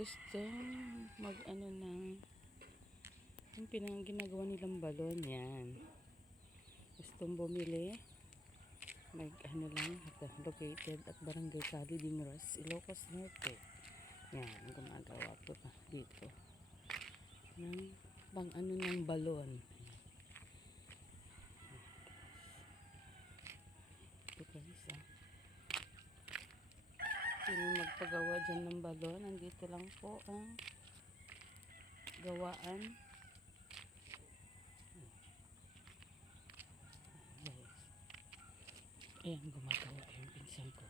gustong mag ano ng yung ginagawa nilang balon yan, gustong bumili, mag ano lang, located at Barangay Calidingros, Ilocos Norte. Yan, gumagawa po dito ng pang ano ng balon. Ito guys, sino magpagawa dyan ng balon, nandito lang po ang gawaan. Guys, ayan, gumagawa yung pinsan ko.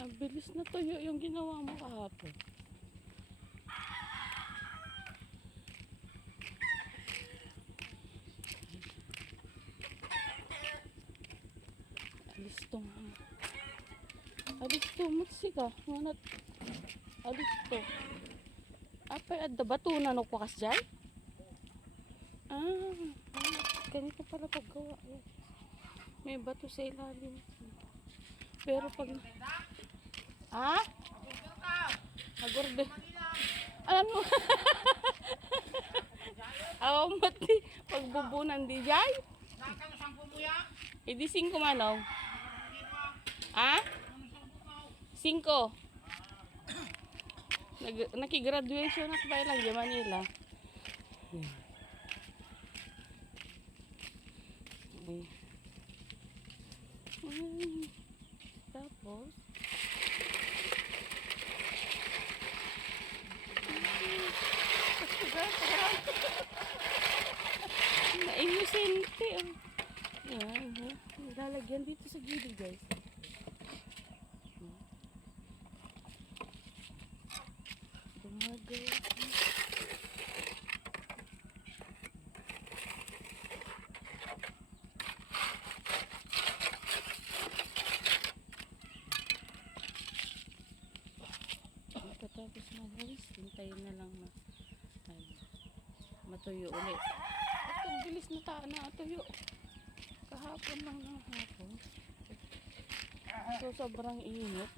Ang bilis na tuyo yung ginawa mo kahapon. Alis to magsika nganat alis to apay adda batunan o pakas dyan. Ganito pala paggawa. May bato sa ilalim, pero pag agorde ano mati pagbubunan di jay idi 5 manaw 5 naki-graduation at ba lang di Manila. Tapos na-inosente yan, lalagyan dito sa gilid guys. Dumagay tapos na guys, hintayin na lang matuyo ulit. At ang bilis na tuyo kahapon lang ng hapon, so sobrang init.